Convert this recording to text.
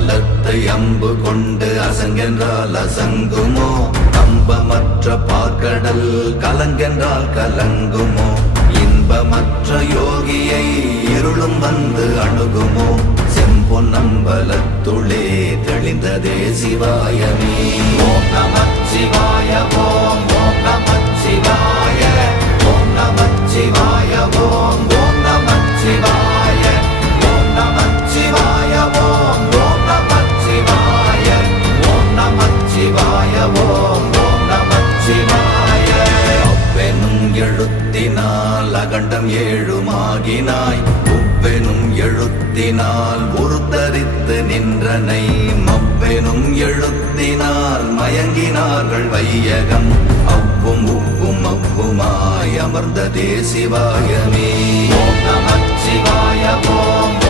பலத்தை அம்பு கொண்டு அசங்கென்றால் அசங்குமோ? நம்பமற்ற பார்க்கடல் கலங்கென்றால் கலங்குமோ? இன்பமற்ற யோகியை இருளும் வந்து அணுகுமோ? செம்பொன்னம்பலத்துளே தெளிந்ததே சிவாயமே. ஓம் நமச்சிவாய ஓம் ஓம் நமச்சிவாய ஓம் நமச்சிவாய ஓம் ஓம் நமச்சிவாய ஓம் நமச்சிவாய ஓம் ஓம் நமச்சிவாய ஓம் நமச்சிவாய ஓம் ஓம் நமச்சிவாய. அவ்வெனும் எழுத்தினால் அகண்டம் ஏழுமாகினாய், உவ்வெனும் எழுத்தினால் உருத்தரித்து நின்றனை, மவ்வெனும் எழுத்தினால் மயங்கினார்கள் வையகம், அவ்வும் உவ்வும் அவ்வுமாய் அமர்ந்ததே சிவாயமே. ஓம் நமச்சிவாய ஓம்